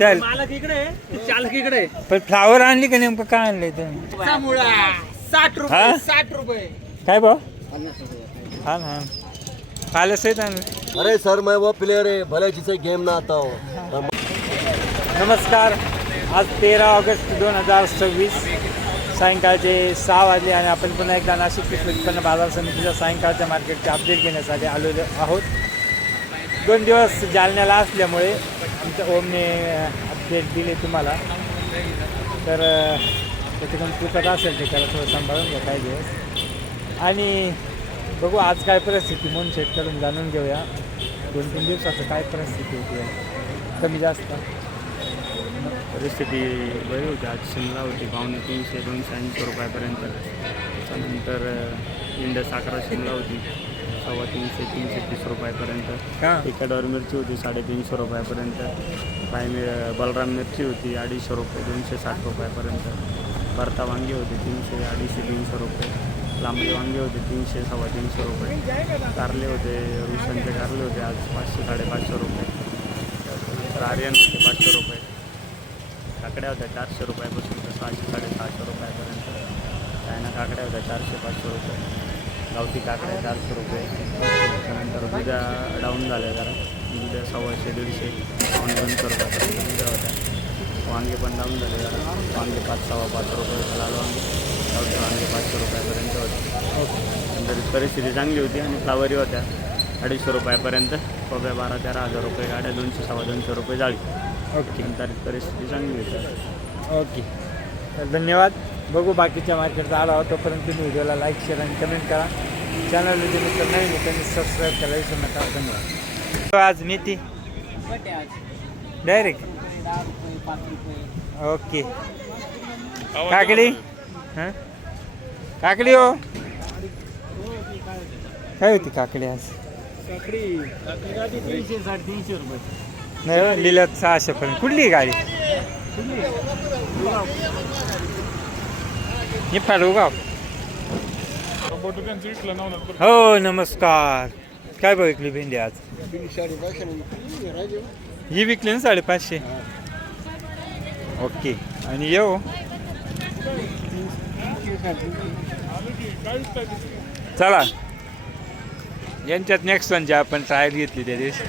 चल मालक इकडे चालक इकडे. पण फ्लावर आणली का नेमकं काय आणलंय तुम्ही? मुळा 60 हा? रुपये 60 रुपये. काय भाऊ? हा ना पालस आहेत आणलं. अरे सर मैं वो प्लेयर है भले जिसे गेम ना आता हो. नमस्कार. आज 13 ऑगस्ट 2026 सायंकाळचे 6 वाजले आणि आपण पुन्हा एकदा नाशिक कृषी उत्पन्न बाजार समितीच्या सायंकाळच्या मार्केटचे अपडेट घेण्यासाठी आलेलो आहोत. 2 दिवस जालन्याला असल्यामुळे आमच्या ओमने अपडेट दिले तुम्हाला, तर त्याच्याकडून चुकत असेल ते त्याला थोडं सांभाळून घ्या काही दिवस. आणि बघू आज काय परिस्थिती म्हणून शेतकऱ्यांकडून जाणून घेऊया. 2-3 दिवसाचं काय परिस्थिती होती, कमी जास्त परिस्थिती बरी होती. आज शिमला होती 350-280 रुपयापर्यंत. त्याच्यानंतर इंडस 11 शिमला होती 350-330 रुपयापर्यंत. तिखटवर मिरची होती 350 रुपयापर्यंत. बलराम मिरची होती 250 रुपये 260 रुपयापर्यंत. भरता वांगी होती 300, 250-300 रुपये. लांबडी वांगे होते 300-350 रुपये. कारले होते, रुसांचे कारले होते आज 500-550 रुपये. तर आर्यन होते 500 रुपये. काकड्या होत्या 400 रुपयापासून तर 600-650 रुपयापर्यंत. चायना काकड्या होत्या 400-500 रुपये. गावठी काकड्या 400 रुपये. त्यानंतर दुधा डाऊन झाल्या जरा. दुधा 150-150-200 रुपयापर्यंत दुधा होत्या. वांगे पण डाऊन झाले जरा. वांगे 5-5 रुपये होते लाल वांगे. गावठी वांगे 500 रुपयापर्यंत होते. नंतर परिस्थिती चांगली होती आणि फ्लावरी होत्या 250 रुपयापर्यंत. पब्या 12-13 हजार रुपये गाड्या 200-250 रुपये जाळी. ओके. नंतर परिस्थिती चांगली होती. ओके, तर धन्यवाद. बघू बाकीच्या मार्केटचा आढावा. तोपर्यंत तुम्ही व्हिडिओला लाईक, शेअर आणि कमेंट करा. चॅनलला जे मित्र नाही आहे त्यांनी सबस्क्राईब करायला विसरू नका. धन्यवाद. आज मेथी डायरेक्ट. ओके. काकडी हां काकडी हो काय होती काकडी आज? 300-350 रुपये. नाही लिहिलं 600 पर्यंत. कुठली गाडी? निफाड उगाव. हो नमस्कार. काय भाव विकली भेंडी आज? ही विकली ना 550. ओके. आणि येऊ चला यांच्यात नेक्स्ट वन जे आपण ट्रायल घेतली त्या दिवशी.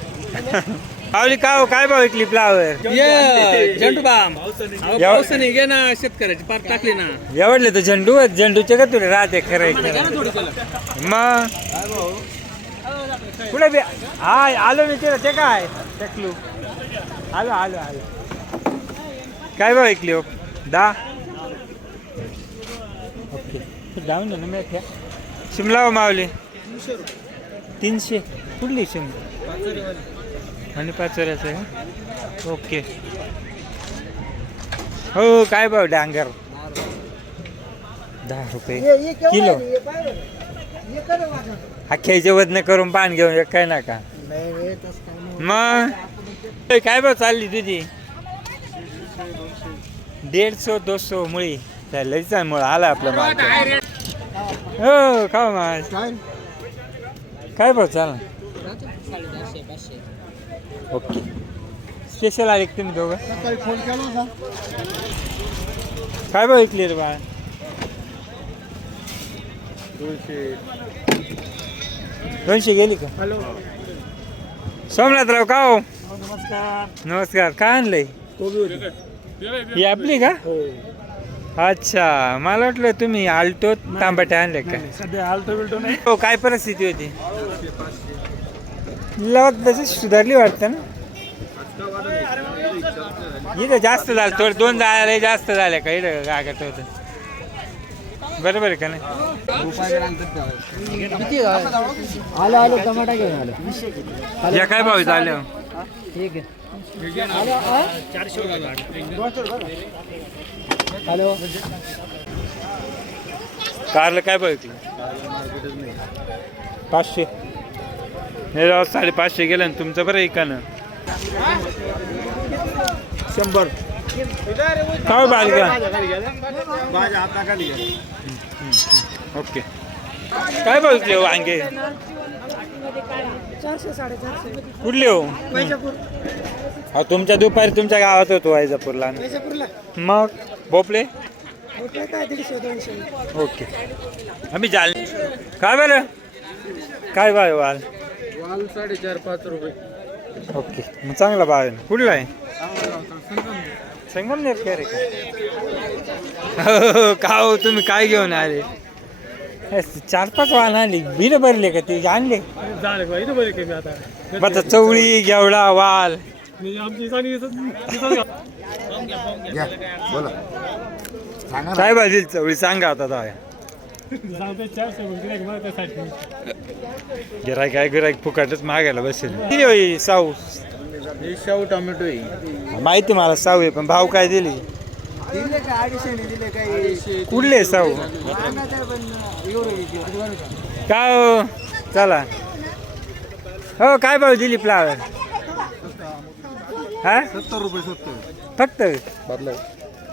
आवली का काय भाव विकली फ्लावर? झेंडू बाम पावसाने घे ना शेतकऱ्याची पार टाकली ना. एवढले तर झेंडूचे का तुला राहते खरं मग कुठे बी हा आलो मी ते काय टकलू आलो आलो आलो. काय भाव विकली हो? 10. ओके जाऊन ना मी शिमला हो मावली 300. कुठली शिमला? आणि 5 आहे. ओके. हो काय भाव डांगर? 10 रुपये किलो. अख्ख्याचे वजन करून पान घेऊन काय नका मग. काय भाव चालली तुझी? 150-200 मुळी. लईच मुळ आला आपलं मार्केट. हो का मास काय भाव चाल? ओके. स्पेशल आले तुम्ही दोघं? काय भाव विकली रे बाळा? 200 गेली का? हॅलो सोमनाथराव का हो? नमस्कार. नमस्कार. काय आणलंय? ही आपली का? अच्छा मला वाटलं तुम्ही आल्टो तांबाटे आणले का? सध्या आलतो बिलटो नाही. हो काय परिस्थिती होती? तशी सुधारली वाटतं ना. इथं जास्त झालं थोडं 2 जायला जास्त झाल्या का इथं गागत होतं. बरोबर आहे का नाही? आलो आलो टमाटा घेऊन आलो. या काय भाव झाले? ठीक आहे. हॅलो कारला काय भाव विकली? 500. हे 550 गेलं ना तुमचं. बरं आहे का ना? 100. काय बालका? ओके. काय भाव विकले हो वांगे? 400-450. कुठले हो? अहो तुमच्या दुपारी तुमच्या गावात होतो वैजापूरला मग भोपळे ओके आम्ही जाल काय बरं काय भाव आहे वाल 4.5-5 रुपये. ओके मग चांगला भाव आहे ना कुठला आहे संगमनेर काय रे हो का हो तुम्ही काय घेऊन आले 4-5 वाहन आली बिलं भरले का ते आणले झालं बा, इथं बरे कमी आता. आता चवळी घेवडा वाल आमची चांगली बोला काय भाजी चवळी सांगा आता दाया सांगते 400 रुपये मला त्यासाठी. गिरायक काय गिरायक फुकटच मागायला बसेल किती होई साऊ हे शाहू टोमॅटो आहे. माहिती मला साऊ आहे पण भाव काय दिली दिले का 250 दिले काही कुठले साऊ काय हो चला हो काय भाव दिली फ्लावर हा 70 रुपये फक्त बदलाय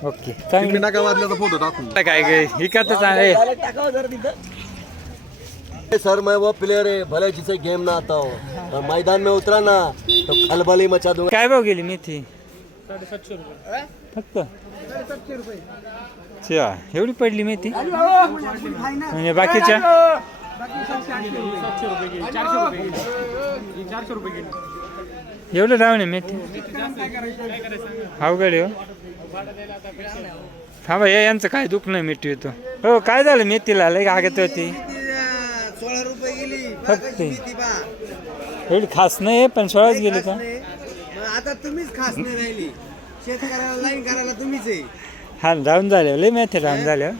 ओके चांगली टाका वाजल्याचा फोटो टाकून काय काय हिकातच आहे सर मैं वो प्लेयर है भले जिसे गेम ना आता हो मैदान में उतरा ना तो खलबली मचा दूंगा काय भाव गेली मेथी 750 रुपये. फक्त अच्छा एवढी पडली मेथी म्हणजे बाकीच्या 700 रुपये गेली, 400 रुपये गेली. ही 400 रुपये गेली. एवढं डाऊन आहे मेथी अवघड आहे हो हा भाई यांचं काय दुःख नाही मिठी येतो हो काय झालं मेथीला लय आगत होती 16 रुपये गेली फक्त एवढी खास नाही पण 16च गेली का मग आता तुम्हीच खास नाही राहिली शेतकऱ्याला लाईन करायला तुम्हीच आहे हा डाऊन झाल्या लय मेथ्या डाऊन झाल्या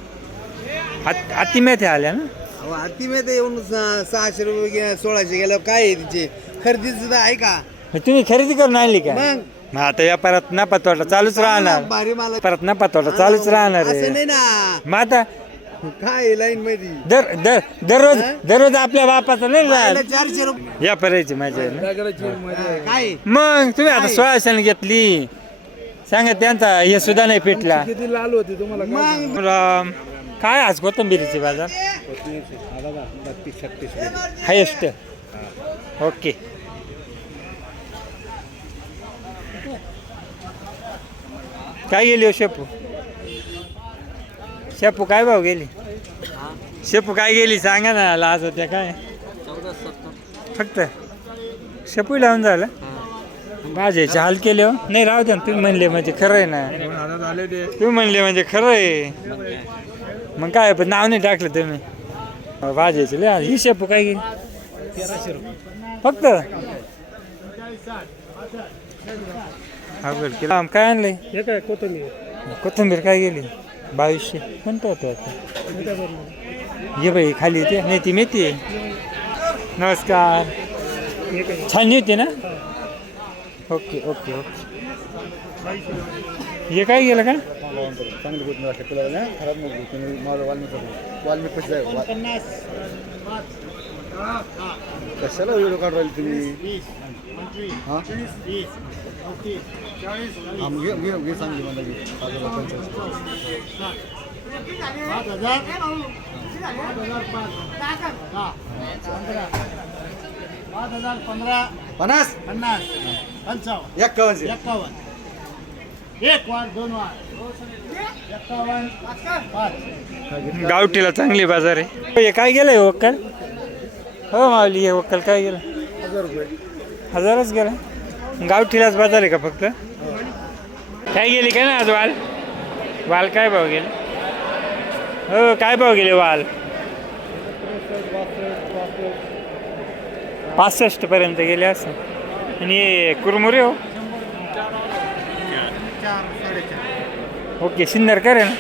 अति मेथ्या आल्या ना अहो अति मी येऊन 600 रुपये 1600 गेलं काय आहे तिचे खरेदी सुद्धा आहे का मग तुम्ही खरेदी करून आणली का मग मग आता व्यापारात नफा तोटा चालूच राहणार भारी मला परत नफा तोटा चालूच राहणार असं आहे नाही ना मग आता काय लाईन मध्ये दररोज आपल्या बापाचं नाही राहत 400 रुपये या पर्यायची माझ्या आहे ना. काय मग तुम्ही आता 1600 घेतली सांगा त्यांचा हे सुद्धा नाही पेटला किती लाल होती तुम्हाला मग राम. काय आज कोथंबिरीचे बाजार हायेस्ट ओके काय गेली हो शेपू काय भाव गेली शेपू काय गेली सांगा ना लाज होत्या काय फक्त शेपू लावून झालं भाज्याचे हाल केले हो नाही राहू द्या ना तुम्ही म्हणले म्हणजे खरं आहे ना तुम्ही म्हणले म्हणजे खरं आहे मग काय पण नाव नाही टाकलं तुम्ही भाज्याचे लय ही शेपू काय गेली 1300 रुपये. फक्त अवघड केलं काय आणलंय हे काय कोथिंबीर कोथिंबीर काय गेली 2200 म्हणतो होतो आता ये बाई खाली येते नाही ती मेथी आहे नमस्कार छान होती ना ओके ओके ओके हे काय गेलं का कशाला व्हिडिओ काढून राहिले तुम्ही घे सांगली मला पन्नास 51 गावठीला चांगली बाजार आहे हे काय गेलंय वक्कल हो मावली हे वक्कल काय गेलं 1000 रुपये 1000च गेला गावठीलाच बाजार आहे का फक्त काय गेली काय ना आज वाल काय भाव गेले हो काय भाव गेले वाल 65 पर्यंत गेले असं आणि हे कुरमुरे हो ओके सिन्नरकर आहे ना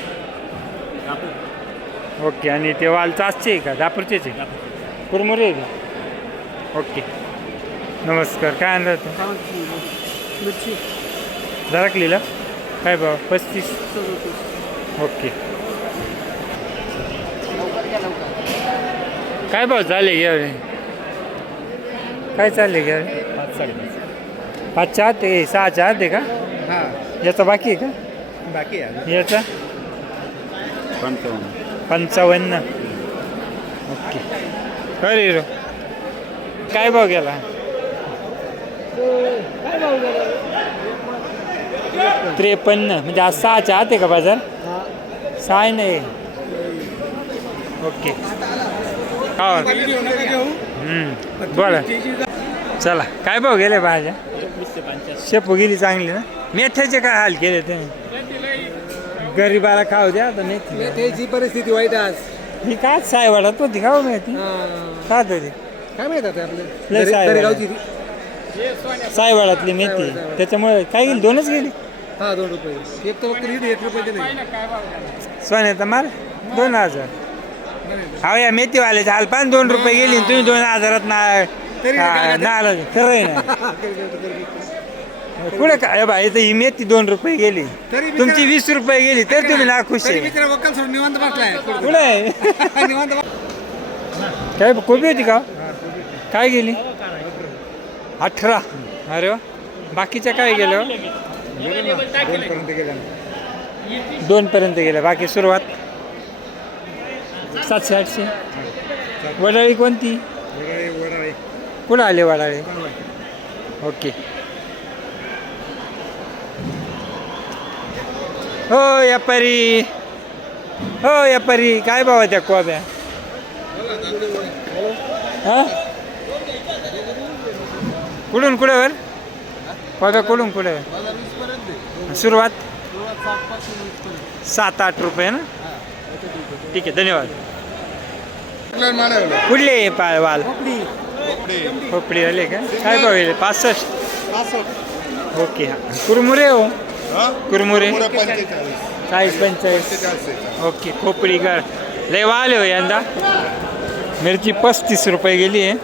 ओके आणि ते वाल चासचे आहे का दापूरचेच आहे कुरमुरे आहे का ओके नमस्कार काय आणलं होतं मिरची झरकलीला काय भाव 35 ओके काय भाव झाले घ्या काय चालले घ्या 5-6 ते 6 आहे का हां याचा बाकी आहे का बाकी आहे याचा 55 ओके अरे रो काय भाव गेला त्रेपन्न म्हणजे आज 6च्या आत आहे का बाजार? 6 नाही. ओके बोला. चला काय भाव गेले भाज्या? शेपू गेली चांगली ना. मेथ्याचे काय हाल केले तुम्ही? गरीबाला खाऊ द्या आता मेथी. त्याची परिस्थिती वाईट आज. ही काय सायवाडात होती का हो मेथी? का होती काय माहित आता आपलं लय सायवाडात. गावची सायवाडातली मेथी त्याच्यामुळे काय गेली? 2च गेली. हा 2 रुपये. एक तर फक्त 1 रुपये नाही. सोन्याचा माल 2000. हा या मेथीवाल्याचे हाल 2 रुपये गेली तुम्ही 2000 ना खरं आहे ना. पुढे काय बाई ही मेथी 2 रुपये गेली तुमची 20 रुपये गेली तर तुम्ही ना खुश आहे. वक्कल सोडून निवांत बसलाय. पुढे निवांत काय कोबी होती का? काय गेली? 18. अरे वा. बाकीच्या काय गेलं? 2 पर्यंत गेल्या. बाकी सुरुवात 700-800. वडाळी कोणती? कुठं आले वडाळे? ओके. हो व्यापारी, हो व्यापारी काय भाव आहे त्या कोब्या? हां कुठून कुठेवर कोब्या कुठून कुठे? सुरुवात 7-8 रुपये ना. ठीक आहे धन्यवाद. कुठले वाल? खोपडी आले का? काय भाव आहे? 65. ओके हां. कुरमुरे हो कुरमुरे 40-45. ओके. खोपडी गड लय वाले हो यंदा. मिरची 35 रुपये गेली आहे.